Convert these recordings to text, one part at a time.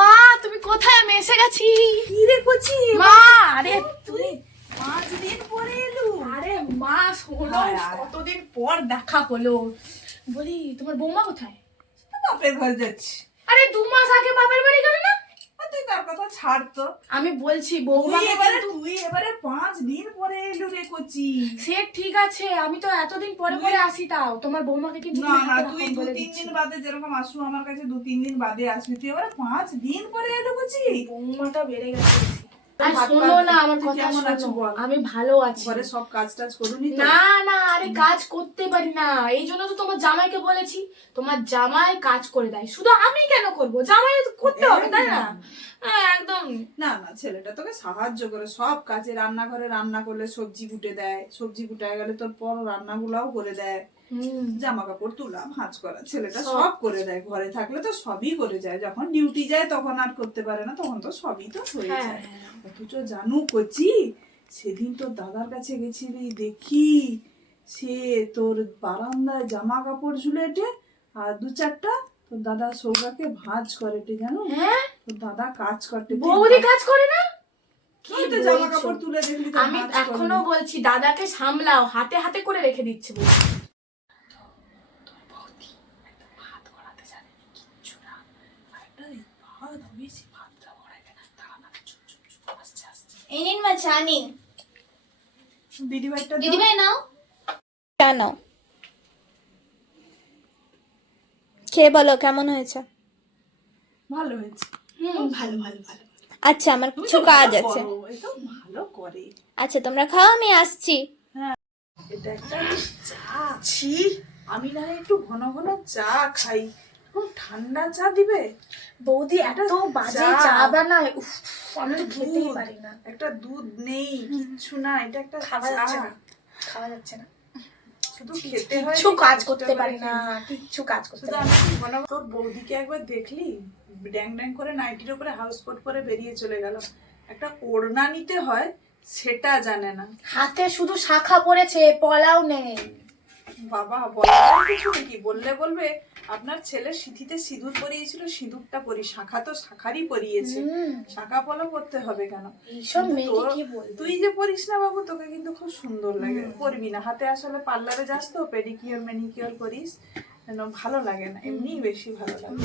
মা তুমি কোথায়? আমি এসে গেছি। কি রে কচি মা আরে তুই 5 দিন পরে এলু? আরে মা শোনো, কতদিন পর দেখা হলো। বলি তোমার বৌমা কোথায়? বাপের ঘর যাচ্ছি। আরে 2 মাস আগে বাপের বাড়ি গেল না? তুই তার কথা ছাড় তো। আমি বলছি বৌমা তুই এবারে 5 দিন পরে এলু রে কচি। সে ঠিক আছে, আমি তো এতদিন পরে পরে আসি, তাও তোমার বৌমাকে কিন্তু না না, তুই 2-3 দিন বাদে যেরকম আসু আমার কাছে 2-3 দিন বাদে আসবি, তুই এবারে 5 দিন পরে এলু কচি। বৌমাটা বেড়ে গেছে। আর শোনো না আমার কথা, শোনো আমি ভালো আছি। ঘরে সব কাজ টাজ করুনি তো? না না, আরে কাজ করতে পারি না, এই জন্য তো তোমার জামাইকে বলেছি। তোমার জামাই কাজ করে দেয়, শুধু আমি কেন করব? জামাই তো করতে হবে তাই না? একদম না না, ছেলেটা তোকে সাহায্য করে সব কাজে। রান্নাঘরে রান্না করলে সবজি কুটে দেয়, সবজি কুটায় গেলে তোর পর রান্নাগুলাও করে দেয়, জামা কাপড় তোলা ভাঁজ করা ছেলেটা সব করে দেয়। ঘরে থাকলে তো সবই করে যায়, যখন ডিউটি যায় তখন আর করতে পারে না, তখন তো সবই তো হয়ে যায়। অথচ জানু কচি, সেদিন তোর দাদার কাছে গেছিলি, দেখি সে তোর বারান্দায় জামা কাপড় ঝুলেটে আর 2-4টা তোর দাদা সৌগাকে ভাঁজ করে জানো? তোর দাদা কাজ করতে। বৌদি কাজ করে না? কি তো জামা কাপড় তুলে দেখলি? আমি এখনো বলছি দাদাকে সামলাও, হাতে হাতে করে রেখে দিচ্ছে। দিদিভাই নাও চা নাও, খেয়ে বলো কেমন হয়েছে। ভালো হয়েছে। ভালো ভালো ভালো। আচ্ছা আমার কিছু কাজ আছে। ভালো করে। আচ্ছা তোমরা খাও, আমি আসছি। এটা একটা চা। ছি, আমি না একটু ঘন ঘন চা খাই, খুব ঠান্ডা চা দিবে। বৌদি এত বাজে চা বানায়, উফ আমি তো খেতেই পারি না। একটা দুধ নেই, কিচ্ছু না, এটা একটা খাওয়া যাচ্ছে না, খাওয়া যাচ্ছে না। শুধু খেতে হয়, কিচ্ছু কাজ করতে পারি না, কিচ্ছু কাজ করতে পারি না। তোর বৌদিকে একবার দেখলি ড্যাং ড্যাং করে নাইটির উপরে হাউস কোট পরে বেরিয়ে চলে গেল। একটা ওড়না নিতে হয় সেটা জানে না, হাতে শুধু শাখা পড়েছে, পলাও নেই। বাবা বলা কিছু নাকি? বললে বলবে আপনার ছেলে সিঁথিতে সিঁদুর পরিয়েছিল, সিঁদুরটা পরি, শাখা তো শাখারই পরিয়েছে, শাখা পলা পরতে হবে কেন? এইসব মেয়েকে কি বলবো? তুই যে পরিস না বাবু, তোকে কিন্তু খুব সুন্দর লাগে। পরবি না, হাতে আসলে পার্লারে যাস তো, পেডিকিওর ম্যানিকিওর করিস, ভালো লাগে না, এমনি বেশি ভালো লাগে।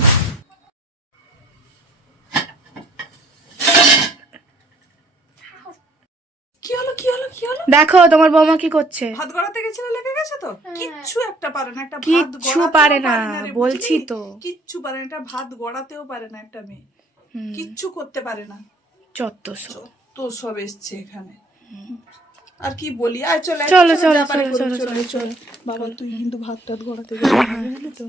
কি হলো কি হলো কি হলো? দেখো তোমার বৌমা কি করছে। ভাত গড়াতে গেছিল, লেগে গেছে তো। কিচ্ছু একটা পারে না, একটা ভাত কিচ্ছু পারে না, বলছি তো কিচ্ছু পারে না, একটা ভাত গড়াতেও পারে না একটা মেয়ে, কিচ্ছু করতে পারে না। যত তো সব এসছে এখানে, আর কি বলি। আর চলে চলো চলো চলো চলো চলো চলো। বাবা তুই কিন্তু ভাত টাত গড়াতে গেলি তো।